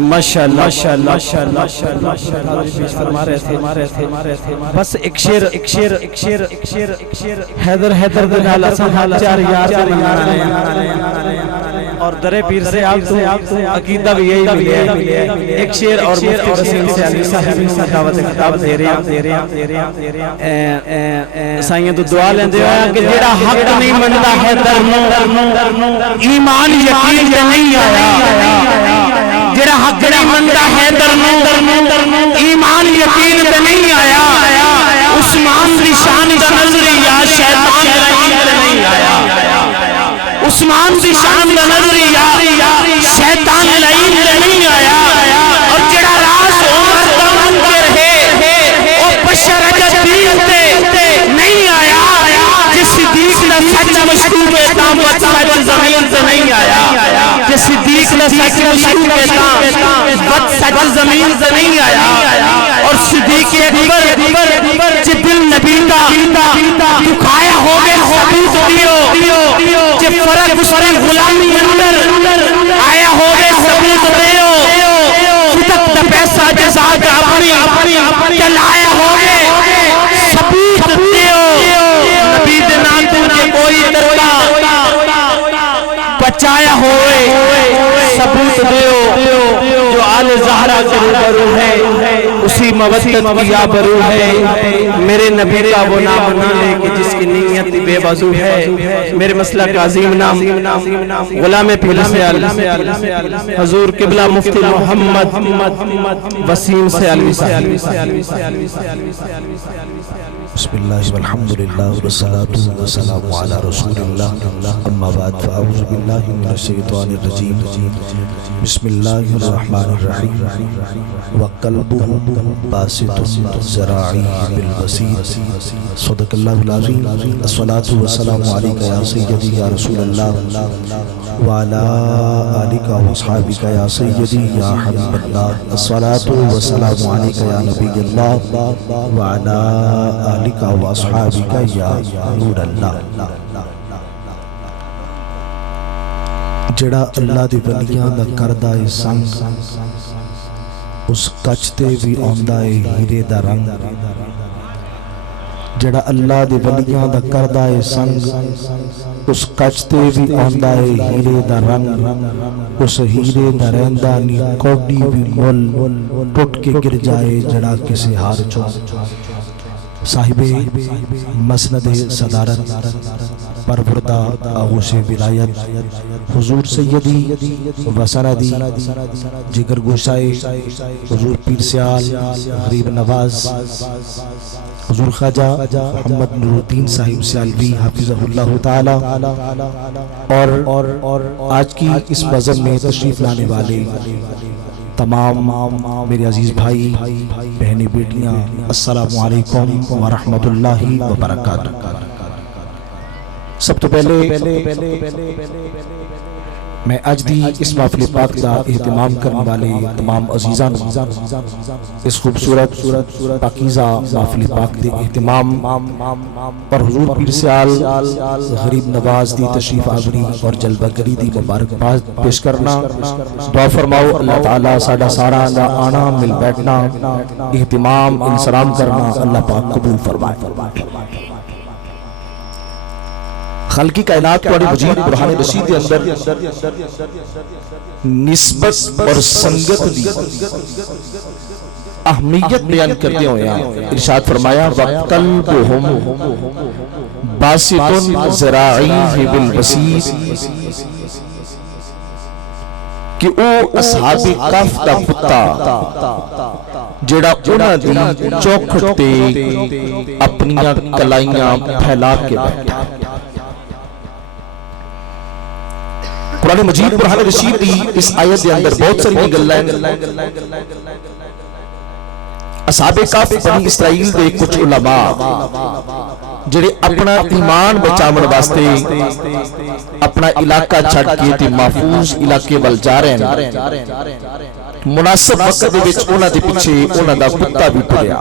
ماشاءاللہ پیش فرما رہے تھے بس ایک شیر حیدر دنال اساں چار یار اور درے پیر سے آپ تو عقیدہ بھی یہی ملے ہے ایک شیر اور مفتی رسیم سے علی صاحب دعوت خطاب دے رہے ہیں سائیں تو دعا لیندے ہویا کہ جیڑا حق نہیں مندا ہے درنو ایمان یقین تے نہیں آیا جیڑا حق نہیں مندا ہے درنو ایمان یقین تے نہیں آیا عثمان دی شان دا نظریہ شیطان لعین تے نہیں آیا عثمان دی شان دا نظریہ شیطان لعین تے نہیں آیا اور جڑا راز عمر دا منکر ہے او بشر اجدین تے نہیں آیا جس صدیق نے سچ مشروب تام سچ زمین سے نہیں آیا جس صدیق نے سچ مشروب تام سچ زمین سے نہیں آیا اور صدیق اکبر جبل نبی کا دکھایا ہوگے ثبوت دیو جب فرق غلامی اندر آیا ہوگے ثبوت دیو خودک دا پیسہ جزا کا اپنی چلایا ہوگے ثبوت دیو نبی دنان تجھے کوئی درکا بچایا ہوئے ثبوت دیو جو آل زہرہ کے روبرو ہے اسی موت کی آبرو ہے میرے نبی کا وہ نام نہ لے کہ جس کی نیت بے وضو ہے میرے مسلک عظیم نام غلام پیر سے حضور قبلہ مفتی محمد وسیم سے علی صاحب بسم اللہ والحمدللہ والصلاة والسلام علی رسول اللہ اما بعد فاعوذ باللہ من الشیطان الرجیم بسم اللہ الرحمن الرحیم وقلبه باسط ذراعیه بالوسیط صدق اللہ العظیم الصلاة والسلام علیکہ یا سیدی یا رسول اللہ وعلا آلکہ واصحابکہ یا سیدی یا حبیب اللہ الصلاة والسلام علیکہ یا نبی اللہ وعلا آلکہ واصحابکہ یا نور اللہ جڑا اللہ دی ولیاں دا کردہ سنگ اس کچتے بھی آندہ ہیرے دا رنگ جڑا اللہ دی ولیاں دا کردہ سنگ اس کچتے بھی آندہ ہیرے دا رنگ اس ہیرے دا رہندہ نی کوڑی بھی مل ٹوٹ کے گر جائے جڑا کسے ہار چو صاحب مسند صدارت پروردہ آغوش ولایت حضور سیدی و سندی جگر گوشائے حضور پیر سیال غریب نواز حضور خواجہ محمد نور الدین صاحب سیالوی حافظہ اللہ تعالی اور آج کی اس بزم میں تشریف لانے والے تمام میرے عزیز بھائی بہنیں بیٹیاں السلام علیکم ورحمت اللہ وبرکاتہ سب تو پہلے میں اج دی اس محفل پاک دا اہتمام کرنے والے تمام عزیزان اس خوبصورت پاکیزہ محفل پاک دے اہتمام پر حضور پیر سیال غریب نواز دی تشریف آوری اور جلوہ گری دی مبارک باد پیش کرنا دعا فرماؤ اللہ تعالیٰ ساڑا سارا دا آنا مل بیٹھنا اہتمام انسلام کرنا اللہ پاک قبول فرمائے خلقی کائنات کو مجید برہان رشید کے اندر نسبت اور سنگت دی اہمیت بیان کرتے ہوئے ارشاد فرمایا وَقَلْبُهُمْ بَاسِطٌ ذَرَاعِيهِ بِالْوَسِيطِ کہ او اصحاب کف دا کتا جڑا انہاں دی چوکھٹ تے اپنیاں کلائیاں پھیلا کے بیٹھا قرآن مجید برہان رشید دی اس آیت دے اندر بہت ساری گلاں اصحاب کہف بنی اسرائیل دے کچھ علماء جڑے اپنا ایمان بچاون واسطے اپنا علاقہ چھڈ کے تے محفوظ علاقے ول جا رہے ہیں مناسب وقت دے وچ انہاں دے پیچھے انہاں دا کتا بھی ٹریا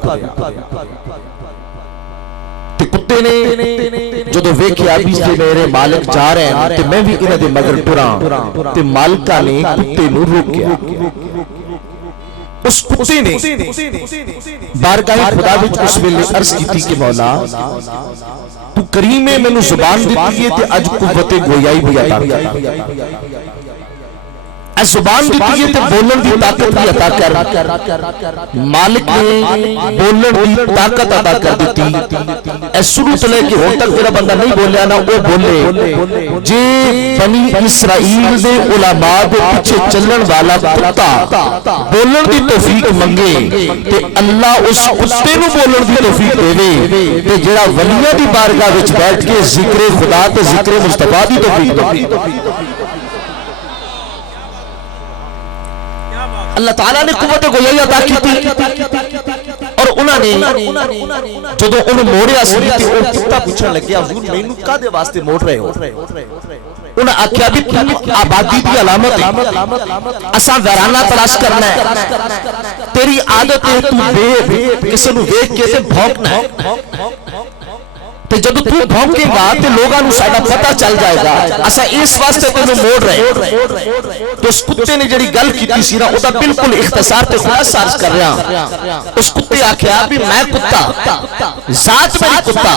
تے کتے نے جدو ویکھیا بھی تے میرے مالک جا رہے ہیں تے میں بھی انہاں دے مگر ٹراں تے مالکاں نے کتے نوں روکیا اس کتے نے بارگاہ خدا وچ اس ویلے عرض کیتی کہ مولا تو کریم ہے مینوں زبان دتی ہے تے اج قوت گویائی بھی عطا کر اے زبان دیتی ہے تے بولن دی طاقت بھی عطا کر مالک نے بولن دی طاقت عطا کر دیتی اے شروع سے لے کے ہن تک میرا بندہ نہیں بولیا نا وہ بولے جے بنی اسرائیل دے علماء دے پیچھے چلن والا کتا بولن دی توفیق منگے تے اللہ اس کتے نو بولن دی توفیق دے تے جڑا ولیاں دی بارگاہ وچ بیٹھ کے ذکر خدا تے ذکر مصطفیٰ دی توفیق دے اللہ تعالیٰ نے قوت گویائی عطا کی اور انہوں نے جدو انہوں موڑیا سی تے وہ کتا پوچھنے لگیا حضور مینوں کدے واسطے موڑ رہے ہو انہوں آکھیا بھی آبادی دی علامت ہے اساں ویرانہ تلاش کرنا ہے تیری عادت ہے تو کسی نو دیکھ کے تے بھونکنا ہے تے جب تو بھونکے گا تے لوگاں نو ساڈا پتہ چل جائے گا اساں اس واسطے تینوں موڑ رہے تو اس کتے نے جڑی گل کیتی سی نا او دا بالکل اختصار تے خلاصہ عرض کر رہا اس کتے آکھیا بھی میں کتا ذات میری کتا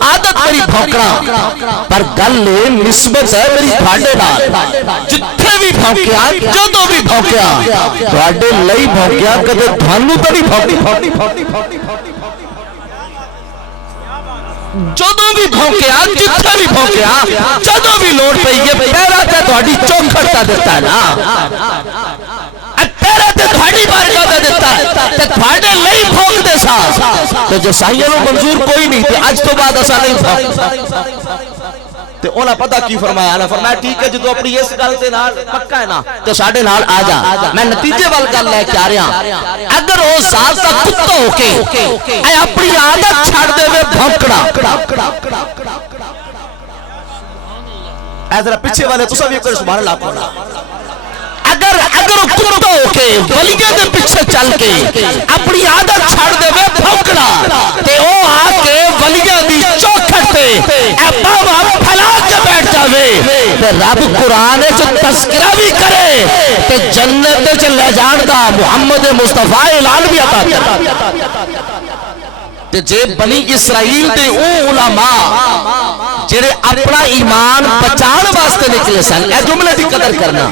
عادت میری بھونکنا پر گل نسبت ہے میری تھاڈے نال جتھے بھی بھونکیا جدوں بھی بھونکیا تھاڈے لئی بھونکیا کدے تھانوں تے نہیں بھونکی جدوں بھی بھونکیا جتھے بھی بھونکیا جدوں بھی لوڑ پئی یہ پہلا تے تہاڈی چوکھٹ تا دیتا ہے نا پہلا تے تہاڈی بارگاہ تے دیتا ہے تے تہاڈے لئی بھونک دے سا تے جو سائیاں نو منظور کوئی نہیں تے اج تو بعد اساں نہیں بھونک تے انہاں پتہ کی فرمایا انہاں فرمایا ٹھیک ہے جدوں اپنی اس گل تے نال پکا ہے نا تے ساڈے نال آ جا میں نتیجے وال گل لے کے آ رہا اگر او ذات دا کتا ہو کے اے اپنی عادت چھڑ دے وے بھونکنا اے ذرا پیچھے والے تساں بھی کرو سبحان اللہ پڑھنا اگر کتا ہو کے ولیاں دے پیچھے چل کے اپنی عادت چھڑ دے وے بھونکنا تے او آ کے ولیاں دی چوکھٹ تے اے باوا پھیلا کے بیٹھ جاوے تے رب قرآن وچ تذکرہ بھی کرے تے جنت وچ لے جان دا محمد مصطفیٰ اعلان بھی عطا کرے تے جے بنی اسرائیل دے او علماء جڑے اپنا ایمان بچان واسطے نکلے سن اے جملے دی قدر کرنا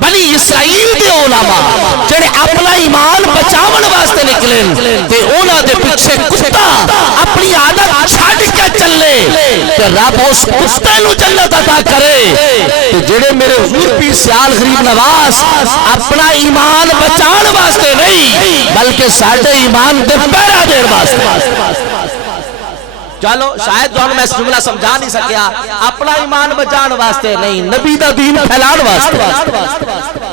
بنی اسرائیل دے علماء جڑے اپنا ایمان بچاون واسطے نکلے تے انہاں دے پیچھے کتا اپنی عادت چھڈ کے چلے تے رب اس کتے نو جنت عطا کرے تے جڑے میرے حضور پیر سیال غریب نواز اپنا ایمان بچان واسطے نہیں بلکہ ساڈے ایمان دے پہرا دین واسطے چلو شاید جو میں اس جملہ سمجھا نہیں سکیا اپنا ایمان بچان واسطے نہیں نبی دا دین پھیلان واسطے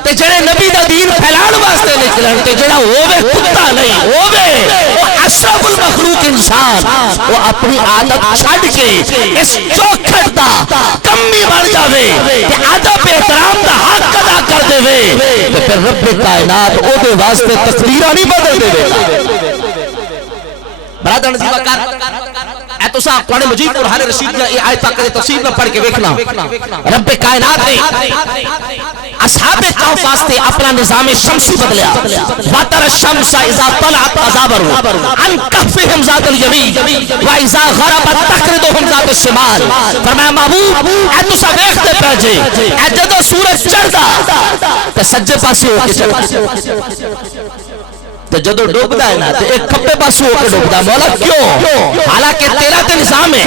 تے جڑے نبی دا دین پھیلان واسطے نکلن تے جڑا ہووے کتا نہیں ہووے وہ اشرف المخلوق انسان وہ اپنی عادت چھڈ کے اس چوکھٹ دا کمی بن جاوے تے ادب احترام دا حق ادا کر دے تے پھر رب کائنات او دے واسطے تقدیراں نہیں بدل دے برادر جی وقار اے تو صاحب قرآن مجید قرآن رشید یہ آیت پاک کے تفسیر میں پڑھ کے دیکھنا رب کائنات نے اصحاب کہف واسطے اپنا نظام شمسی بدلیا وَتَرَ الشَّمْسَ اِذَا طَلَعَتْ تَزَاوَرُ عَنْ كَهْفِهِمْ ذَاتَ الْيَمِينِ وَإِذَا غَرَبَتْ تَقْرِضُهُمْ ذَاتَ الشِّمَالِ فرمایا محبوب اے تو صاحب دیکھتے پہنچے اے جدو سورج چڑھدا تے سجے پاسے ہو کے چڑھدا تو جدو ڈوبدا ہے نا تو ایک کھبے پاسے ہو کے ڈوبدا مولا کیوں حالانکہ تیرا تے نظام ہے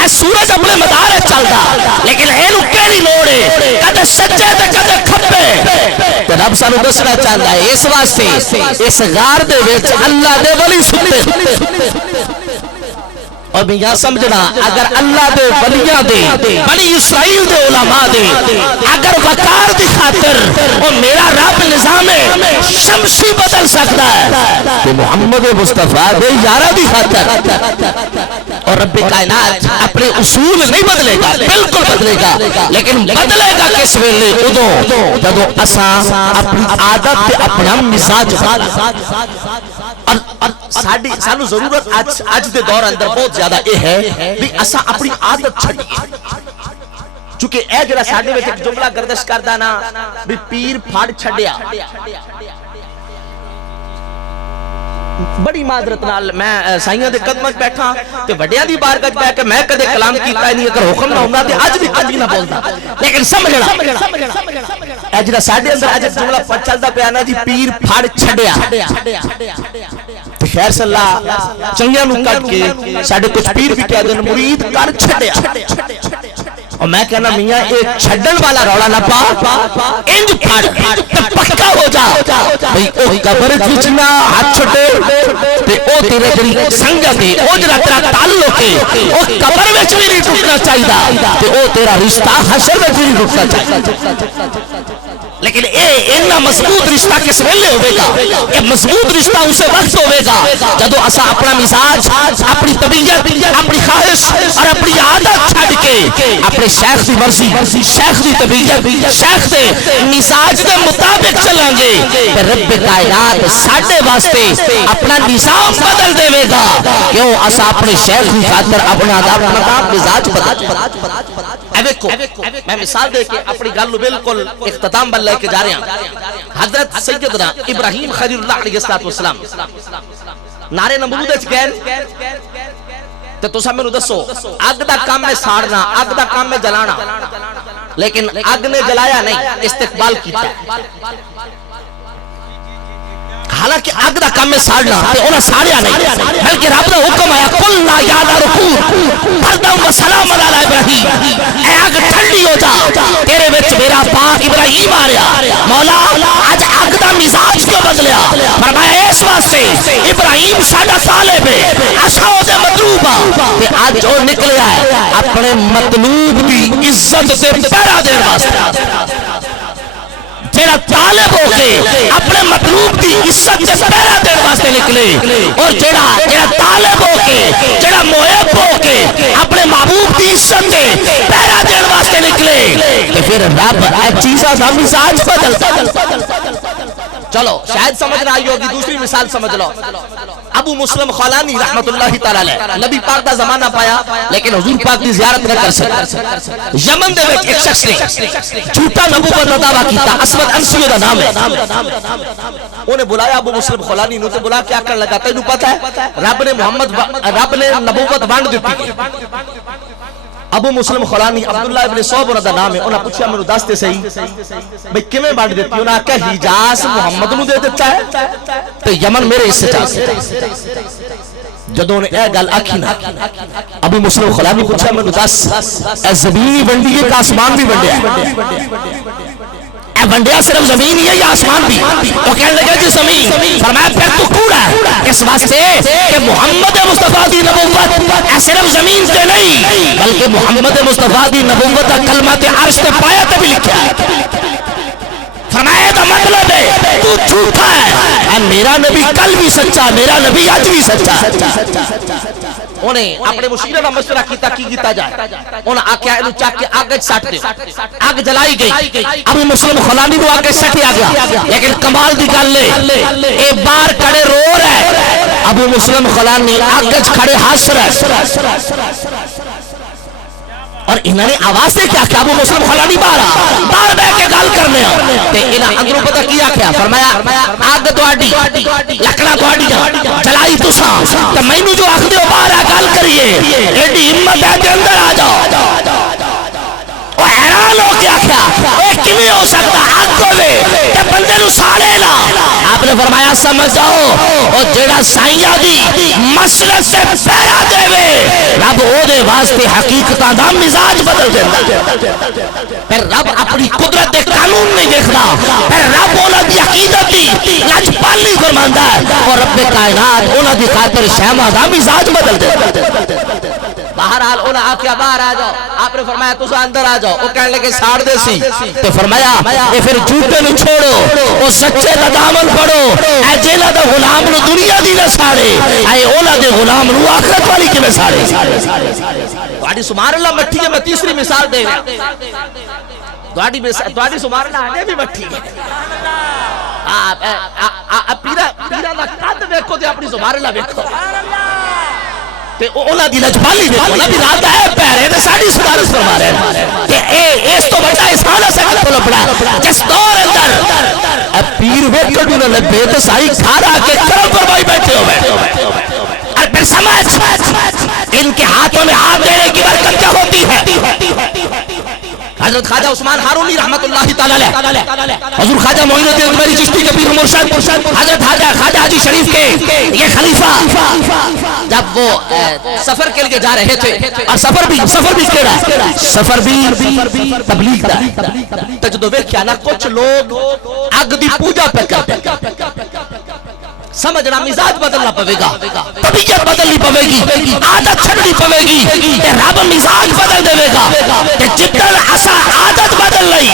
اے سورج اپنے مدار ہے چلدا لیکن اینو کیڑی لوڑ ہے کدے سجے تے کدے کھبے تے رب سانو دسنا چاہندا ہے اس واسطے اس غار دے وچ اللہ دے ولی ستے اور بھی یہاں سمجھنا اگر اللہ دے ولیاں دے بنی اسرائیل دے علماء دے اگر وقار دی خاطر اور میرا رب نظام شمسی بدل سکتا ہے تو محمد مصطفیٰ دے یارہ دی خاطر اور رب کائنات اپنے اصول نہیں بدلے گا بالکل بدلے گا لیکن بدلے گا کس ویلے ادو جدو اساں اپنی عادت تے اپنا مزاج ساڈی سانو ضرورت اج دے دور اندر بہت زیادہ یہ ہے بھی اساں اپنی عادت چھڈیے چونکہ اے جڑا ساڈے وچ ایک جملہ گردش کردا نا بھی پیر پھڑ چھڈیا بڑی معذرت نال میں سائیاں دے قدماں وچ بیٹھا تے وڈیاں دی بارگاہ وچ بیٹھ کے میں کدے کلام کیتا نہیں، اگر حکم نہ ہوندا تے اج بھی کدی نہ بولدا، لیکن سمجھنا اے جڑا ساڈے اندر اج جملہ چلدا پیا نا جی پیر پھڑ چھڈیا تے خیر صلی اللہ چنگیاں نوں کڈ کے ساڈے کچھ پیر بھی کہہ دین مرید کر چھڈیا، اور میں کہنا میاں ایک چھڈن والا رولا نہ پا، انج پھڑ تے پکا ہو جا بھئی او قبر وچ نہ ہاتھ چھٹے تے او تیرے جڑی سنگت ہے او جڑا تیرا تعلق ہے او قبر وچ بھی نہیں ٹوٹنا چاہیدا تے او تیرا رشتہ حشر وچ بھی نہیں ٹوٹنا چاہیدا، لیکن اے اتنا مضبوط رشتہ کس ویلے ہوئے گا؟ اے مضبوط رشتہ اسے وقت ہوئے گا جدو اسا اپنا مزاج، اپنی طبیعت، اپنی خواہش اور اپنی عادت چھڑ کے اپنے شیخ دی مرضی، شیخ دی طبیعت، شیخ دے مزاج دے مطابق چلیں گے تے رب کائنات ساڈے واسطے اپنا نظام بدل دے گا، کیوں اسا اپنے شیخ دی خاطر اپنا مزاج بدل۔ اے دیکھو میں مثال دے کے اپنی گل نو بالکل اختتام بل لے کے جا رہے ہیں۔ حضرت سیدنا ابراہیم خلیل اللہ علیہ السلام نعرے نمرود وچ گئے تے تساں مینوں دسو اگ دا کام ہے ساڑنا، اگ دا کام ہے جلانا، لیکن اگ نے جلایا نہیں، استقبال کیتا، حالانکہ اگ دا کام ہے ساڑنا تے انہاں ساڑیا نہیں، بلکہ رب دا حکم آیا قلنا یا نار کون بردم و سلام علی ابراہیم، اے اگ ٹھنڈی ہو جا تیرے وچ میرا پاک ابراہیم آ رہا، مولا اج اگ دا مزاج کیوں بدلیا؟ فرمایا اس واسطے ابراہیم ساڈا طالب ہے، اساں او دے مطلوب ہاں تے اج او نکلیا ہے اپنے مطلوب دی عزت تے پہرا دین واسطے، جیڑا طالب ہو کے اپنے مطلوب دی عزت سے پہرا دین واسطے نکلے، اور جیڑا طالب ہو کے، جیڑا محب ہو کے اپنے محبوب دی عزت سے پہرا دین واسطے نکلے تو پھر رب اے چیزاں دا مزاج بدل۔ چلو شاید سمجھ نہ آئی ہوگی، دوسری مثال سمجھ لو۔ ابو مسلم خولانی رحمت اللہ تعالی علیہ نبی پاک دا زمانہ پایا لیکن حضور پاک دی زیارت نہ کر سکے، یمن دے وچ ایک شخص نے جھوٹا نبوت دا دعویٰ کیتا، اسود انسی دا نام ہے، انہیں بلایا ابو مسلم خولانی نو تے بلا کیا کر لگا تینوں پتہ ہے رب نے نبوت بانٹ دیتی۔ ابو مسلم خولانی عبداللہ ابن صوب انہاں دا نام ہے، انہاں پوچھا مینوں دس تے صحیح بھئی کیویں بانٹ دیتی؟ انہاں کہا حجاز محمد نو دے دیتا ہے تے یمن میرے حصے چا جدوں نے اے گل آکھی نا ابو مسلم خولانی پوچھا مینوں دس اے زمین ہی ونڈی ہے کہ آسمان بھی ونڈیا ہے؟ اے ونڈیا صرف زمین ہی ہے یا آسمان بھی؟ وہ کہنے لگے جی زمین۔ فرمایا پھر تو کوڑا ہے اس واسطے کہ محمد مصطفیٰ دی نبوت اے صرف زمین تے نہیں بلکہ محمد مصطفیٰ دی نبوت کلمہ تے عرش تے پایا تے بھی لکھا ہے۔ فرمایا دا مطلب ہے تو جھوٹا ہے، میرا نبی کل بھی سچا، میرا نبی آج بھی سچا۔ انہیں اپنے مشیرہ کا مشورہ کیتا کی کیتا جائے، انہیں آکیا انہوں چاک کے آگ ساٹ دے، آگ جلائی گئی، ابو مسلم خولانی کو آگ ساٹی آگیا، لیکن کمال دی گل لے ایک بار کڑے رو رہا ہے، ابو مسلم خولانی آگ کھڑے ہنس رہا ہے، اور انہوں نے آواز سے کیا کیا ابو مسلم خولانی باہر بیٹھ کے گل کرنے تے انہاں اندروں پتہ کیا کیا؟ فرمایا آگ تواڈی لکڑا تواڈی جلائی تساں تے مینوں جو آکھ دیو باہر گل کریے، ایڈی ہمت ہے تے اندر آ جاؤ۔ وہ حیران ہو کے آکھیا اے کیویں ہو سکتا آگ ہوے تے بندے نوں ساڑے نا؟ آپ نے فرمایا سمجھ جاؤ او جیڑا سائیاں دی مسلک سے پہرا دے وے رب او دے واسطے حقیقتاں دا مزاج بدل دیندا، پھر رب اپنی قدرت دے قانون نہیں دیکھدا، پھر رب انہاں دی عقیدت دی لاجپالی فرماندا ہے اور رب کائنات انہاں دی خاطر شہما دا مزاج بدل دیندا۔ بہرحال انہاں آکھیا باہر آ جاؤ، آپ نے فرمایا تساں اندر آ جاؤ، وہ کہنے لگے ساڑ دے سی تو فرمایا اے پھر جھوٹے نو چھوڑو، او سچے دا دامن پڑو، اے جیلا دا غلام نو دنیا دی نہ ساڑے، اے اولا دے غلام نو آخرت والی کیویں ساڑے؟ تہاڈی سبحان اللہ مٹھی ہے، میں تیسری مثال دے رہا تہاڈی سبحان اللہ آنے بھی مٹھی ہے، پیرا دا قد ویکھو تے اپنی سبحان اللہ ویکھو، تے انہاں دی لجپالی دیکھو نا بھی رات ہے پیرے تے ساڈی سفارش فرما رہے ہیں کہ اے اس تو بڑا احسان ہے سکت تو لپڑا جس دور اندر اب پیر ویکھن نوں لبے تے سائی کھارا کے کرم فرمائی بیٹھے ہوئے اور پھر سمجھ ان کے ہاتھوں میں ہاتھ دینے کی برکت کیا ہوتی ہے۔ حضرت خواجہ عثمان ہارونی رحمت اللہ تعالی علیہ، حضور خواجہ معین الدین اجمیری چشتی کے پیر مرشد، حضرت خواجہ حاجی شریف کے یہ خلیفہ جب وہ سفر کے لیے جا رہے تھے، اور سفر بھی کیڑا ہے، سفر بھی تبلیغ دا ہے۔ تو جدو ویکھیا نا کچھ لوگ اگ دی پوجا پہ کرتے، سمجھنا مزاج بدلنا پوے گا، طبیعت بدلنی پوے گی، عادت چھڑنی پوے گی، تے رب مزاج بدل دے گا، تے جتن اسا عادت بدل لئی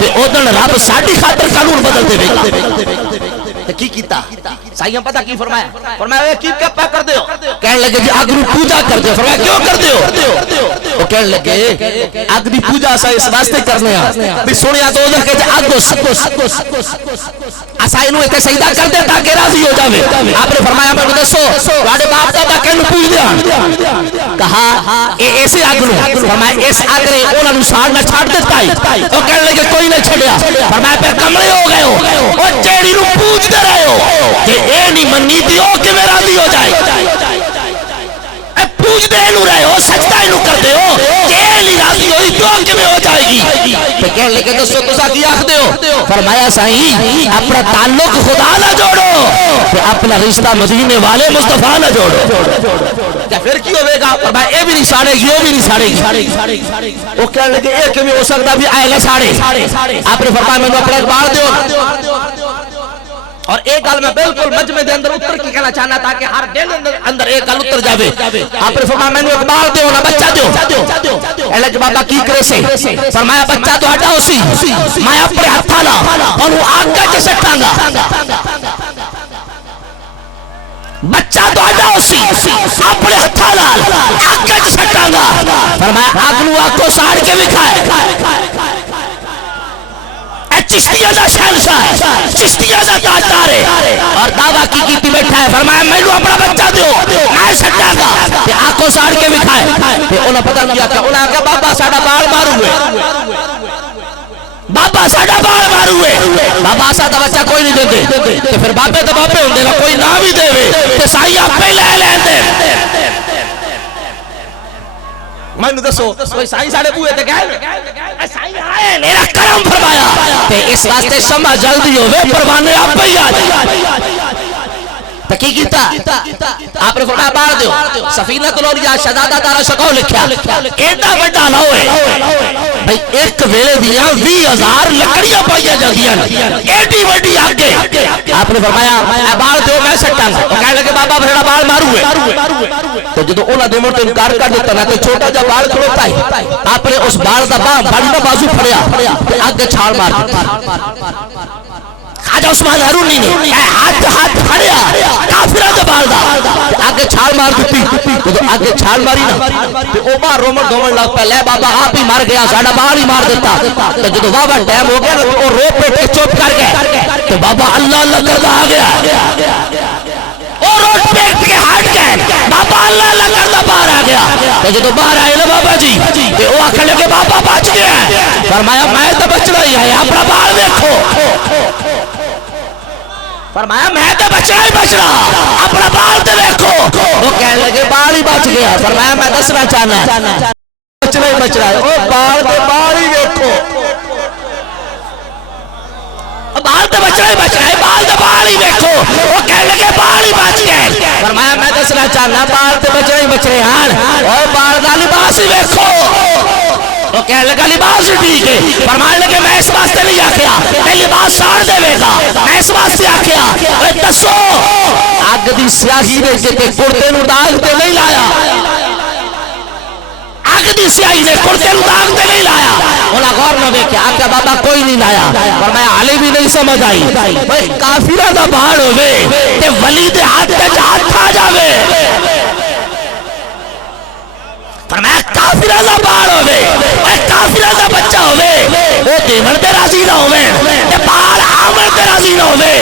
تے اودن رب ساڈی خاطر قانون بدل دے گا۔ تے کی کیتا سائیاں پتہ کی فرمایا، فرمایا اے کی کیا کر دے ہو؟ کہنے لگے جی اگ نو پوجا کر دے۔ فرمایا کیوں کر دے ہو؟ وہ کہنے لگے اگ دی پوجا اسا اس واسطے کرنے ہاں بھی سنیا تو اودن کہ اگ اسا اینو ایک سجدہ کر دے تاکہ راضی ہو جاوے۔ آپ نے فرمایا میں دسو تواڈے باپ دادا کینو پوج دیا؟ کہا اے ایسے اگ نو۔ فرمایا اس اگ نے انہاں نو ساڑ نہ چھڈ دتا ہے۔ او کہنے لگے کوئی نہیں چھڈیا۔ فرمایا پھر کملے ہو گئے ہو، او جیڑی نو پوج دے رہے ہو کہ اے نہیں منی دی ہو کہ میرا راضی ہو جائے، اے پوج دے نو رہے ہو، سجدہ نو کر دے ہو کہ اے نہیں راضی ہوئی تو کہ میں ہو جائے گی۔ تو کہنے لگے دسو تسا کی آکھدے ہو؟ فرمایا سائیں اپنا تعلق خدا نہ جوڑو تے اپنا رشتہ مدینے والے مصطفیٰ نہ جوڑو۔ کیا پھر کی ہوئے گا؟ فرمایا اے بھی نہیں ساڑے گی، وہ بھی نہیں ساڑے گی۔ وہ کہنے لگے اے کہ بھی ہو سکتا بھی آئے گا ساڑے۔ آپ نے فرمایا میں نے اپنا اخبار دیو۔ اور ایک گل میں بالکل مجمع دے اندر اتر کی کہنا چاہنا تھا کہ ہر دل اندر ایک گل اتر جاوے۔ آپ نے فرمایا میں نے اقبال دیو نا بچہ دیو۔ اہلے کہ بابا کی کرے سے؟ فرمایا بچہ تو ہٹا ہو سی، میں اپنے ہتھا لا اور وہ آگ کا چے سٹاں گا۔ بچہ تو ہٹا ہو سی، اپنے ہتھا لا آگ کا چے سٹاں گا۔ فرمایا آگ نو آگ کو ساڑ کے بکھائے۔ چشتیہ دا شہنشاہ ہے، چشتیہ دا تاجدار ہے، اور دعویٰ کی بیٹھا ہے۔ فرمایا میں نے اپنا بچہ دیو، میں سٹا گا کہ آنکھوں ساڑ کے بکھائے۔ پھر انہوں پتہ کیا کہ انہوں نے کہا بابا ساڑا بال مارو ہوئے، بابا ساڑا بال مارو ہوئے، بابا ساڑا بچہ کوئی نہیں دیتے۔ پھر بابے تو بابے ہوں دے گا کوئی نام ہی دے وے کہ سائی آپ پہ لے لیں دے۔ میں نے دسو کوئی سائی ساڑے بوئے تے گئے سائی آئے میرا کرم فرمایا تے اس واسطے شمع جلدی ہوئے پروانے آپ پہ ہی آ جائے۔ تکی کیتا آپ نے فرمایا بار دیو۔ سفینۃ الاولیاء شہزادہ دارا شکو لکھیا ایڈا بڑا نہ ہوئے بھئی ایک ویلے دیاں 20,000 لکڑیاں پائیا جاندیاں ایڈی بڑی آگے۔ آپ نے فرمایا بار دیو میں سٹاں گا۔ وہ کہنے لگے بابا بھڑا بال مارو ہے۔ تو جدو اولا دے مرتے انکار کر دیتا نا تو چھوٹا جا بال کھڑوتا ہے۔ آپ نے اس بال دا بڑی دا بازو پھڑیا آگے چھاڑ مار دیتا۔ خواجہ عثمان ہارونی نے ہاتھ پھڑیا کافرہ دا بال دا آگے چھال مار دیتی۔ تو آگے چھال ماری نا تو اوبا رومن دومن لگ پہ لے بابا آپ ہی مار گیا ساڑا بال ہی مار دیتا۔ تو جدو بابا ٹائم ہو گیا نا تو رو پہ ٹک چوپ کر گئے تو بابا اللہ اللہ کردہ آ گیا اور روٹ پہ کے ہٹ گئے بابا اللہ اللہ کردہ باہر آ گیا۔ تو جدو باہر آئے نا بابا جی تو وہ آکھنے لگے بابا بچ گیا۔ فرمایا میں تو بچنا ہی ہے اپنا بال دیکھو۔ فرمایا میں تو بچنا ہی بچنا اپنا بال تو دیکھو۔ وہ کہنے لگے بال ہی بچ گیا۔ فرمایا میں دسنا چاہنا بچنا ہی بچنا ہے وہ بال ہی دیکھو۔ بال تو بچنا ہی بچنا ہے بال ہی دیکھو۔ وہ کہنے لگے بال ہی بچ گئے۔ فرمایا میں دسنا چاہنا بال تو بچنا ہی بچنے ہیں اور بال دا لباس ہی دیکھو۔ وہ کہنے لگا لباس ٹھیک ہے۔ فرمانے لگے میں اس واسطے نہیں آکھیا میں لباس ساڑ دے گا میں اس واسطے آکھیا اے دسو اگ دی سیاہی نے جے کرتے نو داغ تے نہیں لایا، اگ دی سیاہی نے کرتے نو داغ تے نہیں لایا۔ انہاں غور نہ دیکھیا آکھیا بابا کوئی نہیں لایا۔ فرمایا علی بھی نہیں سمجھ آئی بھئی کافرہ دا باہر ہوئے تے ولی دے ہاتھ تے ہاتھ آ جاوے۔ فرمایا کافرہ دا بال ہوئے کافرہ دا بچہ ہوئے وہ دیون دے راضی نہ ہوئے بال آمن تے راضی نہ ہوے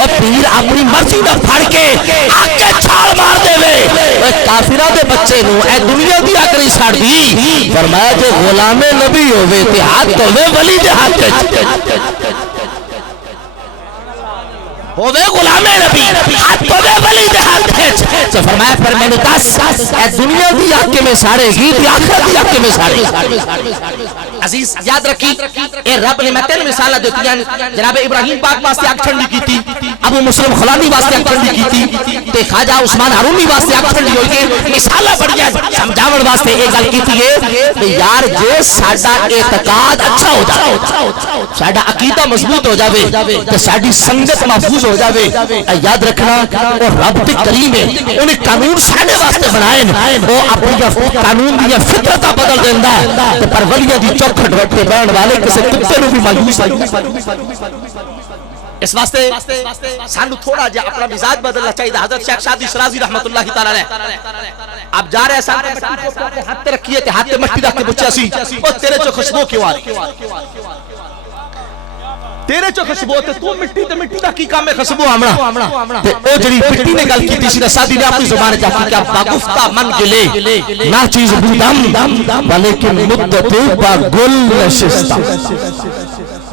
او پیر اپنی مرضی نہ پھڑ کے آکے چھال مار دے وے او کافراں دے بچے نو اے دنیا دی اک نہیں چھڑ دی فرمایا جے غلام نبی ہوے تے ہاتھ ہوے ولی دے ہاتھ ہوے غلام نبی ہاتھ ہوے ولی دے ہاتھ تو فرمایا پھر میں نے دس اے دنیا دی آنکھ میں ساڑے گی دی آخرت دی آنکھ میں ساڑے عزیز یاد رکھی اے رب نے میں تین مثالہ دیتی ہیں جناب ابراہیم پاک واسطے آنکھ ٹھنڈی کی تھی ابو مسلم خلانی واسطے آنکھ ٹھنڈی کی تھی تے خواجہ عثمان ہارونی واسطے آنکھ ٹھنڈی ہوئی کہ مثالہ بڑھیا سمجھاون واسطے ایک گل کی تھی کہ یار جے ساڈا اعتقاد اچھا ہو جائے ساڈا عقیدہ مضبوط ہو جاوے تے ساڈی سنگت محفوظ ہو جاوے یاد رکھنا اور رب تے کریم ہے انہیں قانون ساڈے واسطے بنائے وہ اپنی قانون دی فطرت بدل دیندا ہے تے پر ولیاں دی چوکھٹ وٹے بہن والے کسے کتے نو بھی مایوس اس واسطے سانو تھوڑا جا اپنا مزاج بدلنا چاہیے حضرت شیخ شادی شرازی رحمت اللہ تعالی علیہ آپ جا رہے ہیں سامنے مٹی کو ہاتھ رکھیے تے ہاتھ مٹی رکھ کے پوچھا سی او تیرے چو خوشبو کیوں آ رہی تیرے چو خوشبو تے تو مٹی تے مٹی دا کی کام ہے خوشبو آمنا تے او جڑی مٹی نے گل کیتی سی سادی نے اپنی زبان وچ آکھی کہ باگفتہ من گلے نہ چیز بودم بلکہ مدت با گل نشستہ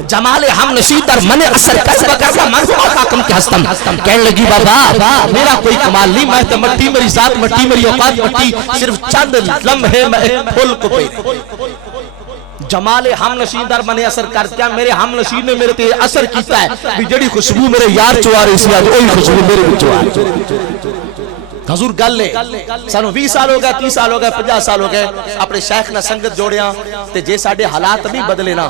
جمال ہم نشید در من اثر کسب کرنا منظومہ خاکم کے ہستم کہنے لگی بابا میرا کوئی کمال نہیں میں تو مٹی میری ذات مٹی میری اوقات مٹی صرف چند لمحے میں ایک پھول کو پیرے جمال ہم نشین در من اثر کر کیا میرے ہم نشین نے میرے تے اثر کیتا ہے بھی جڑی خوشبو میرے یار چوارے اسی آج اوہی خوشبو میرے بھی چوارے حضور گل لے سانو 20 سال ہو گئے 30 سال ہو گئے 50 سال ہو گئے اپنے شیخ نہ سنگت جوڑیاں تے جے ساڑے حالات نہیں بدلے نا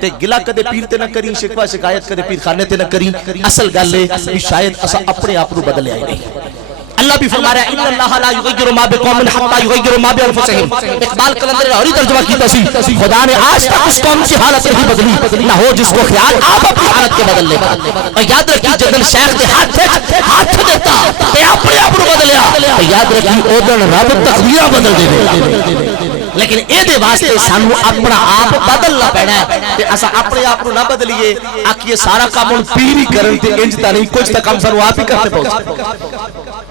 تے گلہ کدے پیر تے نہ کریں شکوہ شکایت کدے پیر خانے تے نہ کریں اصل گل لے بھی شاید اسا اپنے آپ نو بدلے آئے نہیں اللہ بھی فرما رہا ہے ان اللہ لا یغیر ما بقوم حتى یغیر ما بانفسهم اقبال کلندر لاہوری ترجمہ کیتا سی خدا نے آج تک اس قوم کی حالت نہیں بدلی نہ ہو جس کو خیال آپ اپنی حالت کے بدل لے اور یاد رکھیے جدن شیخ دے ہاتھ دیتا تے اپنے آپ نو بدلیا یاد رکھیے او دن رب تقدیراں بدل دے لیکن اے دے واسطے سانو اپنا آپ بدلنا پینا ہے تے اسا اپنے آپ نو نہ بدلیے آکھیے سارا کام ہن پیر ہی کرن تے انج تا نہیں کچھ تا کام سانو آپ ہی کرنے پاؤ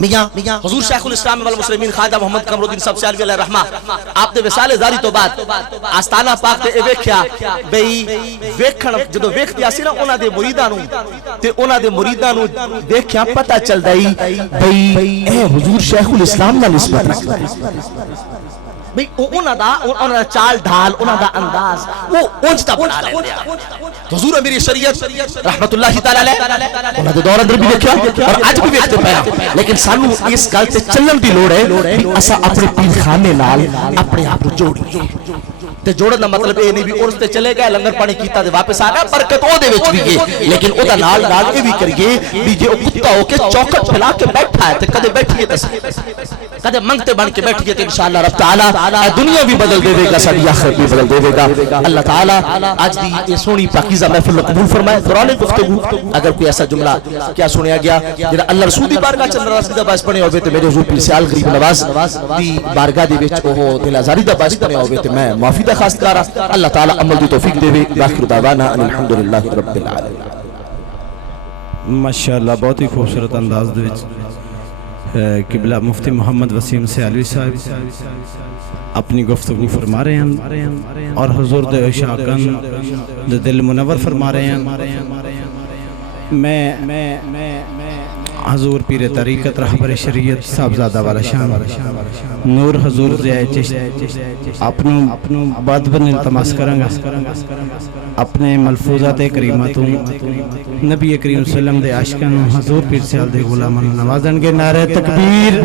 میاں حضور شیخ الاسلام والمسلمین خواجہ محمد قمر الدین صاحب سیالوی علیہ رحمہ آپ نے وصال زاری تو بعد آستانہ پاک تے اے ویکھیا بئی ویکھن جدو ویکھ دیا سی نا انہاں دے مریداں نو دیکھیا پتہ چل دئی بئی اے حضور شیخ الاسلام نال نسبت رکھدا بھئی انہاں دا چال ڈھال انہاں دا انداز وہ اونچتا بنا لیندے حضور امیر شریعت رحمت اللہ تعالی علیہ انہاں دے دور اندر بھی دیکھیا اور اج بھی ویکھتے پیا لیکن سانو اس گل تے چلن دی لوڑ ہے کہ اسا اپنے پیر خانے نال اپنے آپ کو جوڑیے تے جوڑن دا مطلب اے نہیں بھی عرس تے چلے گئے لنگر پانی کیتا تے واپس آ گیا برکت او دے وچ بھی ہے لیکن او دا نال اے بھی کریے بھی جے او کتا ہو کے چوکٹ پھیلا کے بیٹھا ہے تے کدے بیٹھیے تے کدے منگتے بن کے بیٹھیے تے انشاءاللہ رب تعالی دنیا بھی بدل دے گا ساری آخرت بھی بدل دے گا اللہ تعالی آج دی یہ سونی پاکیزہ محفل قبول فرمائے دوران گفتگو اگر کوئی ایسا جملہ کیا سنیا گیا جڑا اللہ رسول دی بارگاہ چ ناراضگی دا باعث بنے ہوے تے میرے حضور پیر سیال غریب نواز دی بارگاہ دے وچ او دل آزاری دا باعث بنے ہوے تے میں معافی دا خواست کر اللہ تعالی عمل دی توفیق دے آخر دعوانا ان الحمدللہ رب العالمین ماشاءاللہ بہت ہی خوبصورت انداز دے وچ قبلہ مفتی محمد وسیم سیالوی صاحب اپنی گفتگو فرما رہے ہیں اور حضور دے عشاقن دے دل منور فرما رہے ہیں میں حضور پیر طریقت رہبر شریعت صاحبزادہ والا شان نور حضور ضیاء چشت اپنوں بات بن التماس کریں گا اپنے ملفوظات کریماتوں نبی کریم صلی اللہ علیہ وسلم دے عاشقان حضور پیر سیال دے غلامان نوازن گے نعرہ تکبیر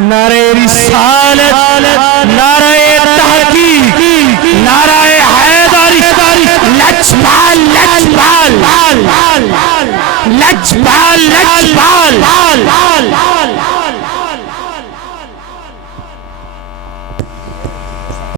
نعرہ رسالت نعرہ تحقیق نعرہ حیدری لچبال لچبال لچبال لچبال